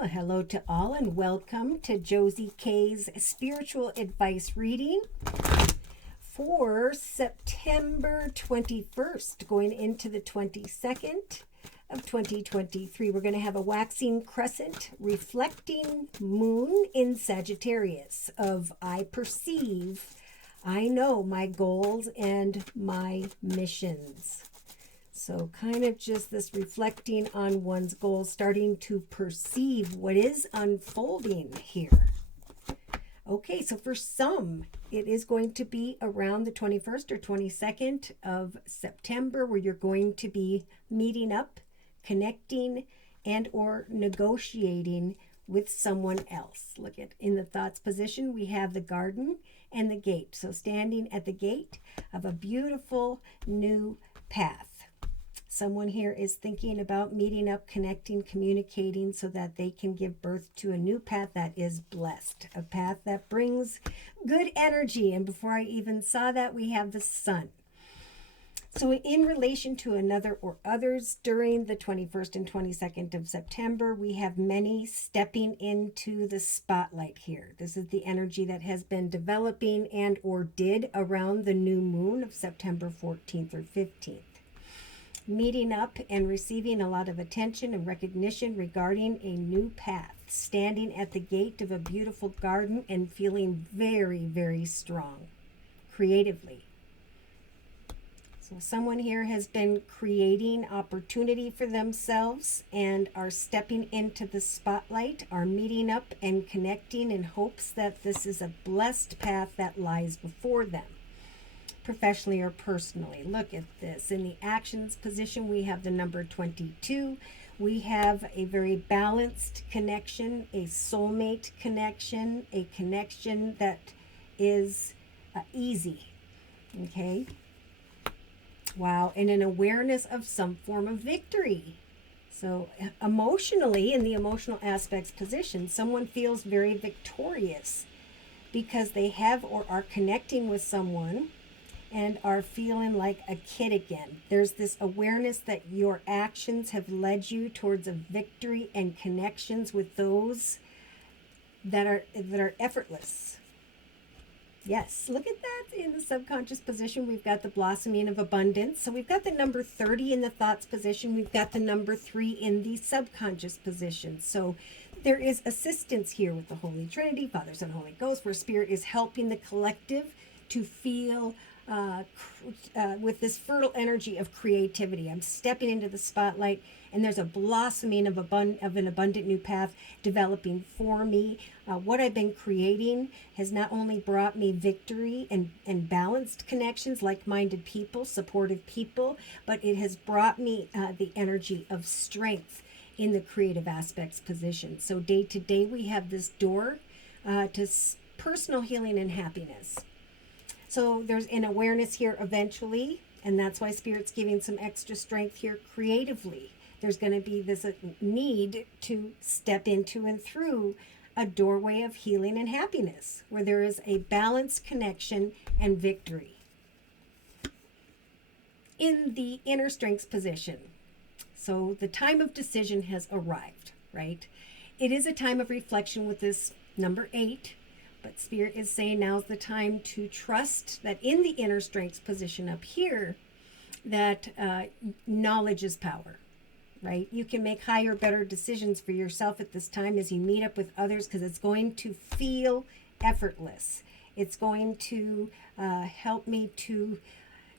Well, hello to all and welcome to Josie K's spiritual advice reading for September 21st, going into the 22nd of 2023. We're going to have a waxing crescent reflecting moon in Sagittarius of I perceive, I know my goals and my missions. So kind of just this reflecting on one's goals, starting to perceive what is unfolding here. Okay, so for some, it is going to be around the 21st or 22nd of September where you're going to be meeting up, connecting, and or negotiating with someone else. Look at in the thoughts position, we have the garden and the gate. So standing at the gate of a beautiful new path. Someone here is thinking about meeting up, connecting, communicating so that they can give birth to a new path that is blessed, a path that brings good energy. And before I even saw that, we have the sun. So in relation to another or others during the 21st and 22nd of September, we have many stepping into the spotlight here. This is the energy that has been developing and or did around the new moon of September 14th or 15th. Meeting up and receiving a lot of attention and recognition regarding a new path, standing at the gate of a beautiful garden and feeling very, very strong creatively. So someone here has been creating opportunity for themselves and are stepping into the spotlight, are meeting up and connecting in hopes that this is a blessed path that lies before them, professionally or personally. Look at this. In the actions position, we have the number 22. We have a very balanced connection, a soulmate connection, a connection that is easy. Okay. Wow. And an awareness of some form of victory. So emotionally, in the emotional aspects position, someone feels very victorious because they have or are connecting with someone and are feeling like a kid again. There's this awareness that your actions have led you towards a victory and connections with those that are effortless. Yes, look at that in the subconscious position. We've got the blossoming of abundance. So we've got the number 30 in the thoughts position. We've got the number 3 in the subconscious position. So there is assistance here with the Holy Trinity, Father, Son, Holy Ghost, where Spirit is helping the collective to feel with this fertile energy of creativity. I'm stepping into the spotlight and there's a blossoming of an abundant new path developing for me. What I've been creating has not only brought me victory and balanced connections, like-minded people, supportive people, but it has brought me the energy of strength in the creative aspects position. So day to day, we have this door to personal healing and happiness. So there's an awareness here eventually, and that's why Spirit's giving some extra strength here creatively. There's going to be this need to step into and through a doorway of healing and happiness, where there is a balanced connection and victory. In the inner strengths position, so the time of decision has arrived, right? It is a time of reflection with this number 8. But Spirit is saying now's the time to trust that in the inner strengths position up here, that knowledge is power, right? You can make higher, better decisions for yourself at this time as you meet up with others, because it's going to feel effortless. It's going to help me to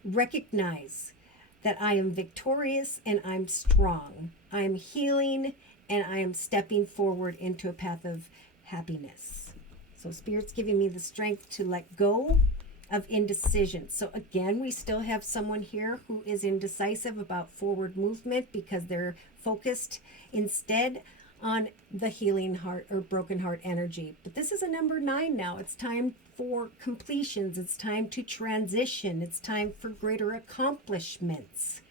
recognize that I am victorious and I'm strong. I am healing and I am stepping forward into a path of happiness. So Spirit's giving me the strength to let go of indecision. So again, we still have someone here who is indecisive about forward movement because they're focused instead on the healing heart or broken heart energy. But this is a number 9 now. It's time for completions. It's time to transition. It's time for greater accomplishments.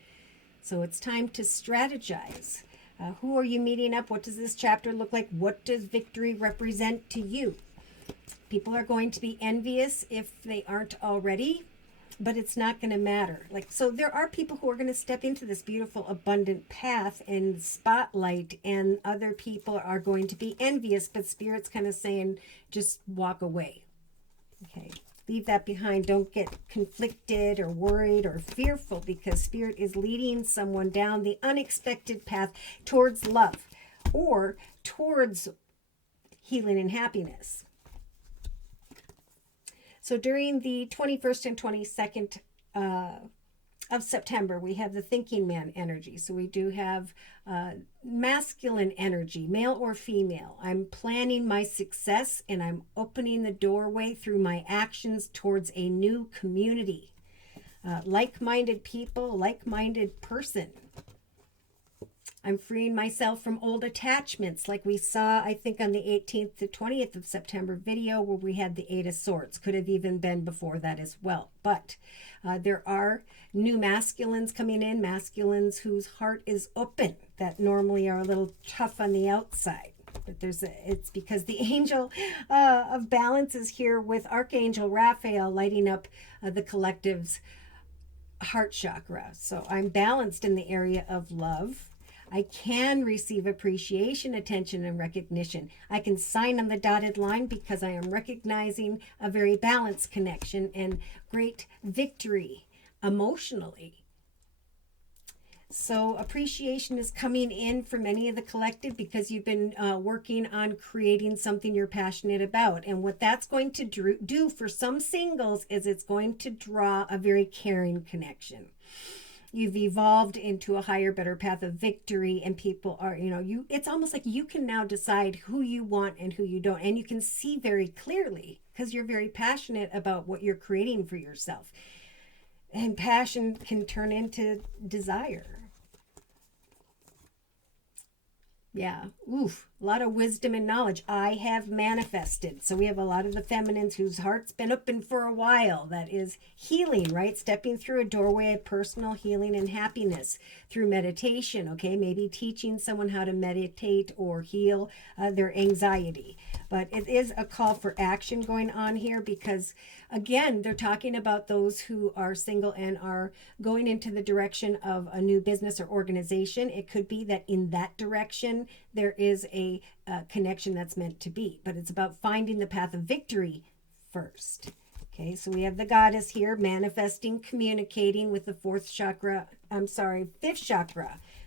So it's time to strategize. Who are you meeting up? What does this chapter look like? What does victory represent to you? People are going to be envious if they aren't already. but it's not going to matter. Like, so there are people who are going to step into this beautiful, abundant path and spotlight, and other people are going to be envious, but Spirit's kind of saying, just walk away. Okay. Leave that behind. Don't get conflicted or worried or fearful, because Spirit is leading someone down the unexpected path towards love or towards healing and happiness. So during the 21st and 22nd of September, we have the thinking man energy. So we do have masculine energy, male or female. I'm planning my success and I'm opening the doorway through my actions towards a new community. Like-minded people, like-minded person. I'm freeing myself from old attachments, like we saw, I think, on the 18th to 20th of September video where we had the Eight of Swords. Could have even been before that as well. But there are new masculines coming in, masculines whose heart is open, that normally are a little tough on the outside. But it's because the angel of balance is here with Archangel Raphael lighting up the collective's heart chakra. So I'm balanced in the area of love. I can receive appreciation, attention, and recognition. I can sign on the dotted line because I am recognizing a very balanced connection and great victory emotionally. So appreciation is coming in for many of the collective because you've been working on creating something you're passionate about. And what that's going to do for some singles is it's going to draw a very caring connection. You've evolved into a higher, better path of victory, and people are, it's almost like you can now decide who you want and who you don't. And you can see very clearly because you're very passionate about what you're creating for yourself. And passion can turn into desire. Yeah. Oof. A lot of wisdom and knowledge. I have manifested. So we have a lot of the feminines whose heart's been open for a while. That is healing, right? Stepping through a doorway of personal healing and happiness through meditation, okay? Maybe teaching someone how to meditate or heal their anxiety. But it is a call for action going on here because, again, they're talking about those who are single and are going into the direction of a new business or organization. It could be that in that direction, there is a connection that's meant to be, but it's about finding the path of victory first. Okay, so we have the goddess here manifesting, communicating with the fifth chakra,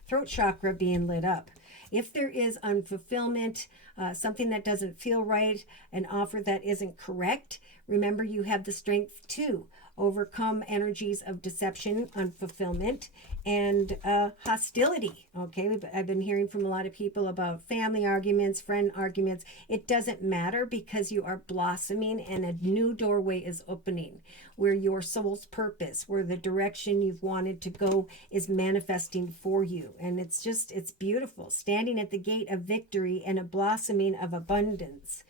throat chakra being lit up. If there is unfulfillment, something that doesn't feel right, an offer that isn't correct, remember you have the strength to overcome energies of deception, unfulfillment, and hostility. Okay, I've been hearing from a lot of people about family arguments, friend arguments. It doesn't matter because you are blossoming and a new doorway is opening where your soul's purpose, where the direction you've wanted to go is manifesting for you. And it's beautiful. Standing at the gate of victory and a blossoming of abundance.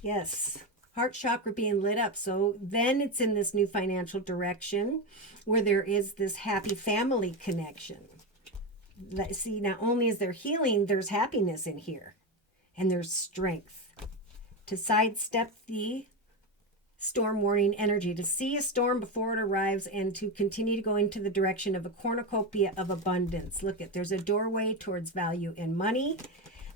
Yes. Heart chakra being lit up. So then it's in this new financial direction where there is this happy family connection. See, not only is there healing, there's happiness in here. And there's strength. To sidestep the storm warning energy, to see a storm before it arrives, and to continue to go into the direction of a cornucopia of abundance. Look, there's a doorway towards value and money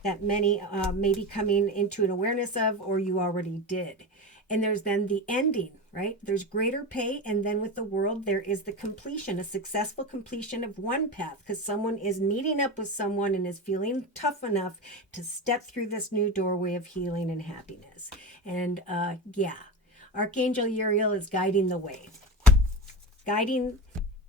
that many may be coming into an awareness of, or you already did. And there's then the ending, right? There's greater pay, and then with the world, there is the completion, a successful completion of one path, because someone is meeting up with someone and is feeling tough enough to step through this new doorway of healing and happiness. And Archangel Uriel is guiding the way, guiding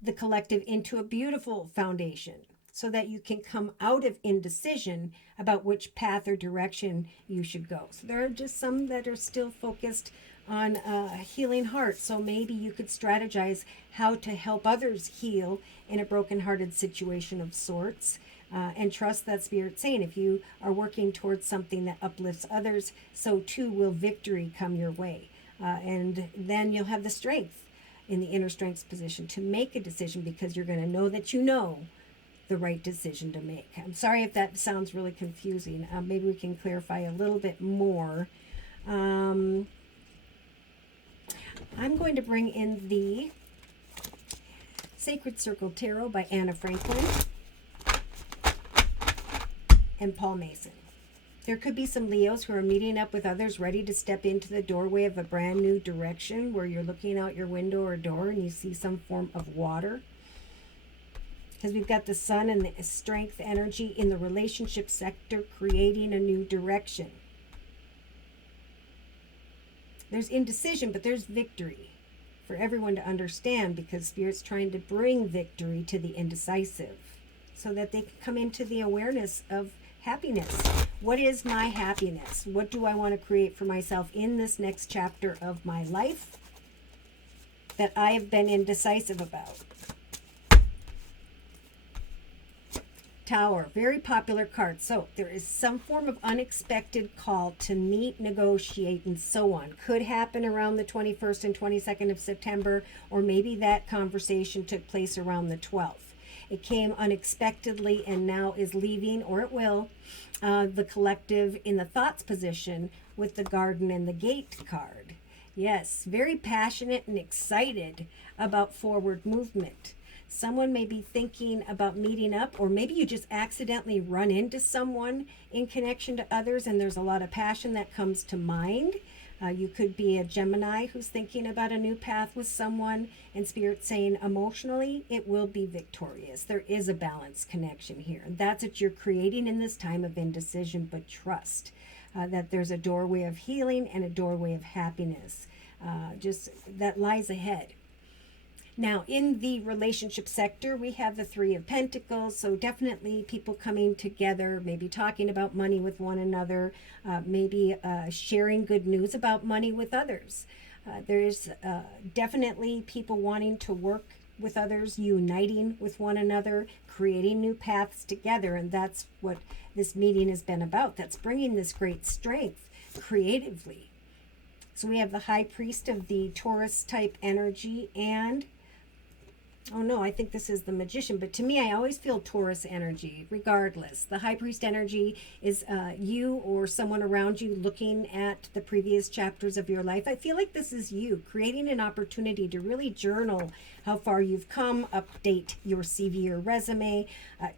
the collective into a beautiful foundation, so that you can come out of indecision about which path or direction you should go. So there are just some that are still focused on a healing heart. So maybe you could strategize how to help others heal in a brokenhearted situation of sorts, and trust that Spirit's saying if you are working towards something that uplifts others, so too will victory come your way. And then you'll have the strength in the inner strength position to make a decision, because you're going to know that you know the right decision to make. I'm sorry if that sounds really confusing. Maybe we can clarify a little bit more. I'm going to bring in the Sacred Circle Tarot by Anna Franklin and Paul Mason. There could be some Leos who are meeting up with others, ready to step into the doorway of a brand new direction, where you're looking out your window or door and you see some form of water. Because we've got the sun and the strength energy in the relationship sector, creating a new direction. There's indecision, but there's victory for everyone to understand, because Spirit's trying to bring victory to the indecisive so that they can come into the awareness of happiness. What is my happiness? What do I want to create for myself in this next chapter of my life that I have been indecisive about? Tower, very popular card. So there is some form of unexpected call to meet, negotiate, and so on. Could happen around the 21st and 22nd of September, or maybe that conversation took place around the 12th. It came unexpectedly and now is leaving, or it will, the collective in the thoughts position with the garden and the gate card. Yes, very passionate and excited about forward movement. Someone may be thinking about meeting up, or maybe you just accidentally run into someone in connection to others and there's a lot of passion that comes to mind. You could be a Gemini who's thinking about a new path with someone, and Spirit saying emotionally it will be victorious. There is a balanced connection here. And that's what you're creating in this time of indecision, but trust that there's a doorway of healing and a doorway of happiness just that lies ahead. Now, in the relationship sector, we have the Three of Pentacles, so definitely people coming together, maybe talking about money with one another, maybe sharing good news about money with others. There's definitely people wanting to work with others, uniting with one another, creating new paths together, and that's what this meeting has been about. That's bringing this great strength creatively. So we have the High Priest of the Taurus type energy, and oh no, I think this is the Magician, but to me, I always feel Taurus energy, regardless. The High Priest energy is you or someone around you looking at the previous chapters of your life. I feel like this is you creating an opportunity to really journal how far you've come, update your CV or resume,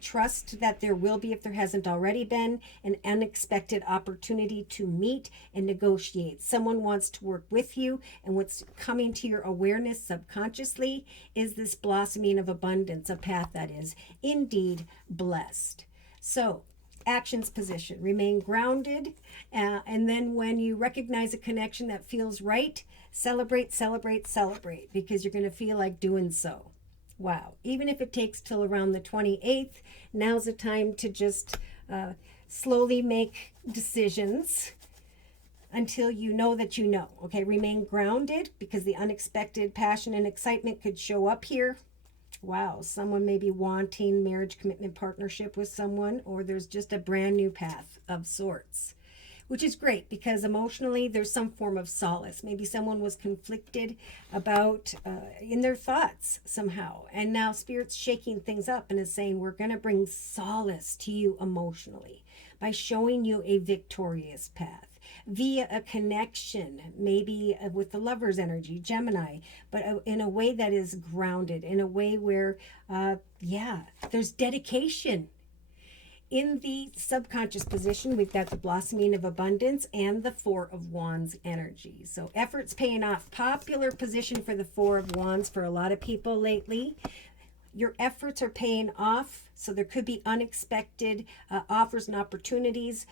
trust that there will be, if there hasn't already been, an unexpected opportunity to meet and negotiate. Someone wants to work with you, and what's coming to your awareness subconsciously is this blossoming of abundance, a path that is indeed blessed. So, actions position, remain grounded, and then when you recognize a connection that feels right, celebrate, celebrate, celebrate, because you're going to feel like doing so. Wow. Even if it takes till around the 28th, now's the time to just slowly make decisions until you know that you know. Okay, remain grounded, because the unexpected passion and excitement could show up here. Wow, someone may be wanting marriage, commitment, partnership with someone, or there's just a brand new path of sorts, which is great because emotionally there's some form of solace. Maybe someone was conflicted about in their thoughts somehow, and now Spirit's shaking things up and is saying, we're going to bring solace to you emotionally by showing you a victorious path via a connection, maybe with the Lover's energy, Gemini, but in a way that is grounded, in a way where, there's dedication. In the subconscious position, we've got the blossoming of abundance and the Four of Wands energy. So efforts paying off. Popular position for the Four of Wands for a lot of people lately. Your efforts are paying off, so there could be unexpected offers and opportunities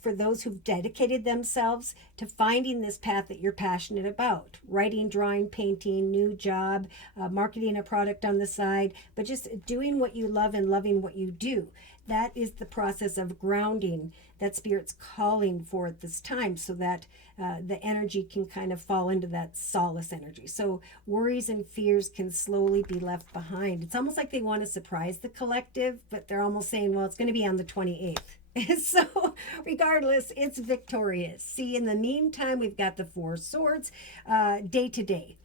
for those who've dedicated themselves to finding this path that you're passionate about. Writing, drawing, painting, new job, marketing a product on the side, but just doing what you love and loving what you do. That is the process of grounding that Spirit's calling for at this time, so that the energy can kind of fall into that solace energy. So worries and fears can slowly be left behind. It's almost like they want to surprise the collective, but they're almost saying, well, it's going to be on the 28th. So regardless, it's victorious. See, in the meantime, we've got the Four Swords day to day.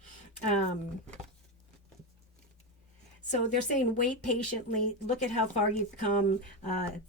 So they're saying wait patiently, look at how far you've come,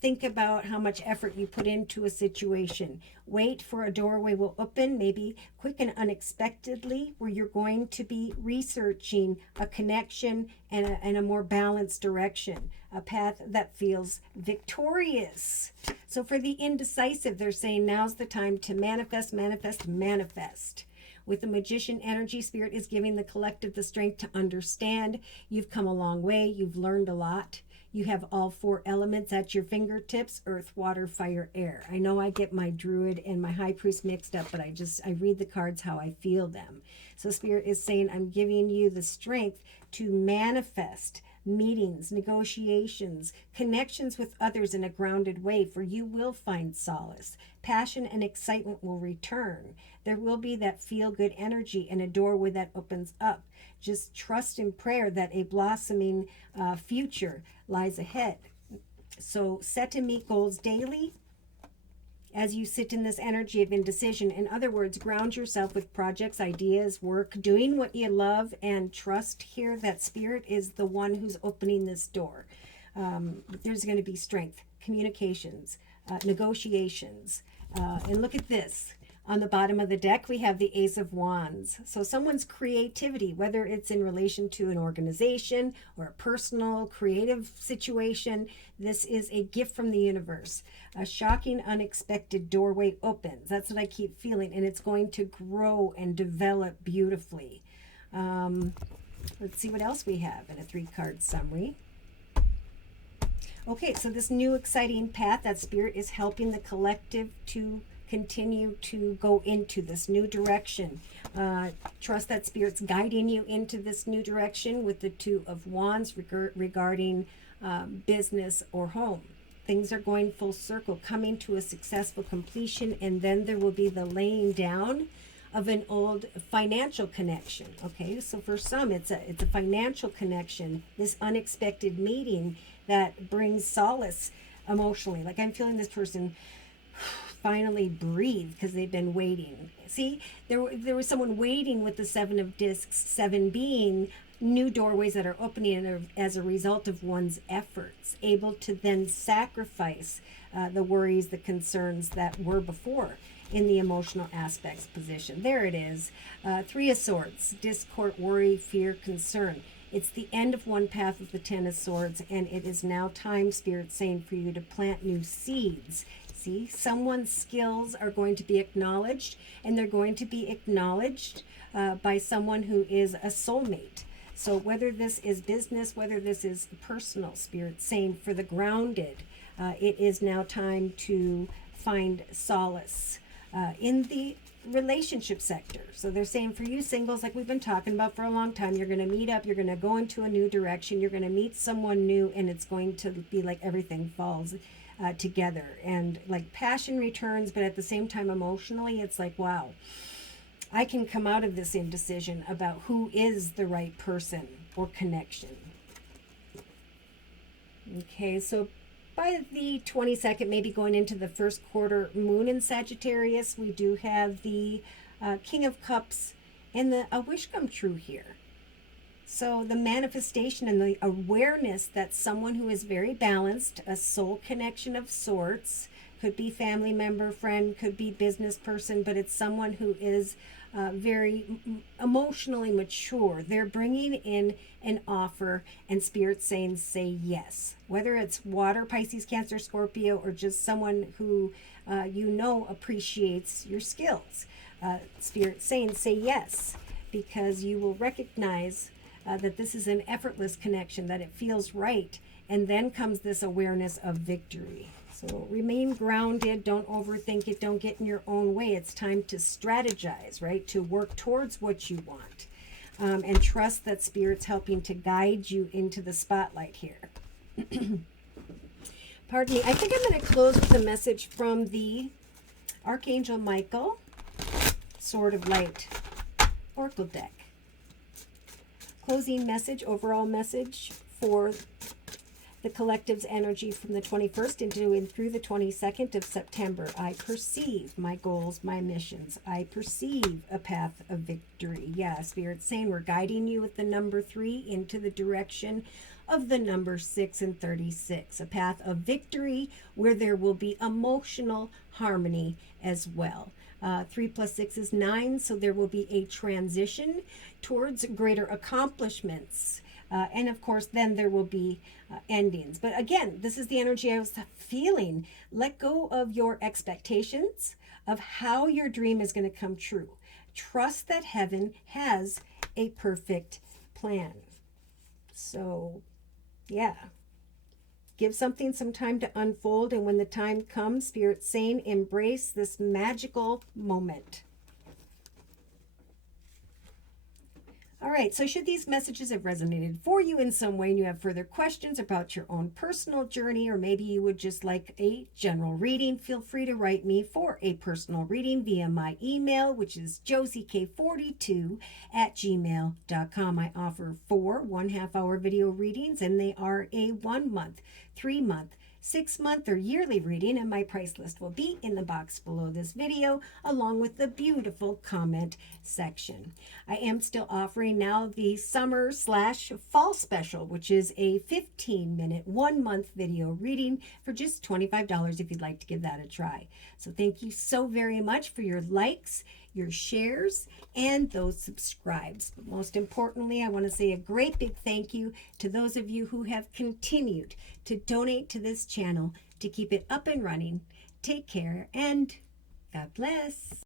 think about how much effort you put into a situation. Wait for a doorway will open, maybe quick and unexpectedly, where you're going to be researching a connection and a more balanced direction, a path that feels victorious. So for the indecisive, they're saying now's the time to manifest, manifest, manifest. With the magician energy, Spirit is giving the collective the strength to understand. You've come a long way. You've learned a lot. You have all 4 elements at your fingertips: earth, water, fire, air. I know I get my druid and my high priest mixed up, but I read the cards how I feel them. So Spirit is saying, I'm giving you the strength to manifest meetings, negotiations, connections with others in a grounded way, for you will find solace. Passion and excitement will return. There will be that feel-good energy and a doorway that opens up. Just trust in prayer that a blossoming future lies ahead. So set and meet goals daily as you sit in this energy of indecision. In other words, ground yourself with projects, ideas, work, doing what you love, and trust here that Spirit is the one who's opening this door. There's going to be strength, communications, negotiations. And look at this. On the bottom of the deck, we have the Ace of Wands. So someone's creativity, whether it's in relation to an organization or a personal, creative situation, this is a gift from the universe. A shocking, unexpected doorway opens. That's what I keep feeling, and it's going to grow and develop beautifully. Let's see what else we have in a 3-card summary. Okay, so this new exciting path that Spirit is helping the collective to continue to go into this new direction. Trust that Spirit's guiding you into this new direction with the 2 of Wands regarding business or home. Things are going full circle, coming to a successful completion, and then there will be the laying down of an old financial connection. Okay, so for some it's a financial connection, this unexpected meeting that brings solace emotionally. Like I'm feeling this person finally breathe because they've been waiting. See, there was someone waiting with the 7 of discs, 7 being new doorways that are opening as a result of one's efforts, able to then sacrifice the worries, the concerns that were before in the emotional aspects position. There it is. 3 of Swords, discord, worry, fear, concern. It's the end of one path of the 10 of Swords, and it is now time, Spirit saying, for you to plant new seeds. See, someone's skills are going to be acknowledged, and they're going to be acknowledged by someone who is a soulmate. So whether this is business, whether this is personal, Spirit saying for the grounded, it is now time to find solace in the relationship sector. So they're saying for you singles, like we've been talking about for a long time, you're going to meet up, you're going to go into a new direction, you're going to meet someone new, and it's going to be like everything falls together, and like passion returns, but at the same time emotionally it's like, wow, I can come out of this indecision about who is the right person or connection. Okay, so by the 22nd, maybe going into the first quarter, moon in Sagittarius, we do have the King of Cups and a wish come true here. So the manifestation and the awareness that someone who is very balanced, a soul connection of sorts, could be family member, friend, could be business person, but it's someone who is very emotionally mature. They're bringing in an offer, and Spirit saying, say yes. Whether it's water, Pisces, Cancer, Scorpio, or just someone who appreciates your skills. Spirit saying, say yes, because you will recognize that this is an effortless connection, that it feels right, and then comes this awareness of victory. So remain grounded, don't overthink it, don't get in your own way. It's time to strategize, right? To work towards what you want, and trust that Spirit's helping to guide you into the spotlight here. Pardon me, I think I'm going to close with a message from the Archangel Michael, Sword of Light Oracle deck. Closing message, overall message for the collective's energy from the 21st into and through the 22nd of September. I perceive my goals, my missions. I perceive a path of victory. Yeah, Spirit's saying we're guiding you with the number 3 into the direction of the number 6 and 36. A path of victory where there will be emotional harmony as well. 3 plus 6 is 9, so there will be a transition towards greater accomplishments. And of course, then there will be endings. But again, this is the energy I was feeling. Let go of your expectations of how your dream is going to come true. Trust that heaven has a perfect plan. So, yeah. Give something some time to unfold, and when the time comes, Spirit's saying, embrace this magical moment. All right, so should these messages have resonated for you in some way and you have further questions about your own personal journey, or maybe you would just like a general reading, feel free to write me for a personal reading via my email, which is josiek42@gmail.com. I offer 4 1/2-hour video readings, and they are a 1 month, 3 month, 6 month, or yearly reading, and my price list will be in the box below this video, along with the beautiful comment section. I am still offering now the summer/fall special, which is a 15-minute, 1-month video reading for just $25 if you'd like to give that a try. So thank you so very much for your likes, your shares, and those subscribes. But most importantly, I want to say a great big thank you to those of you who have continued to donate to this channel to keep it up and running. Take care, and God bless.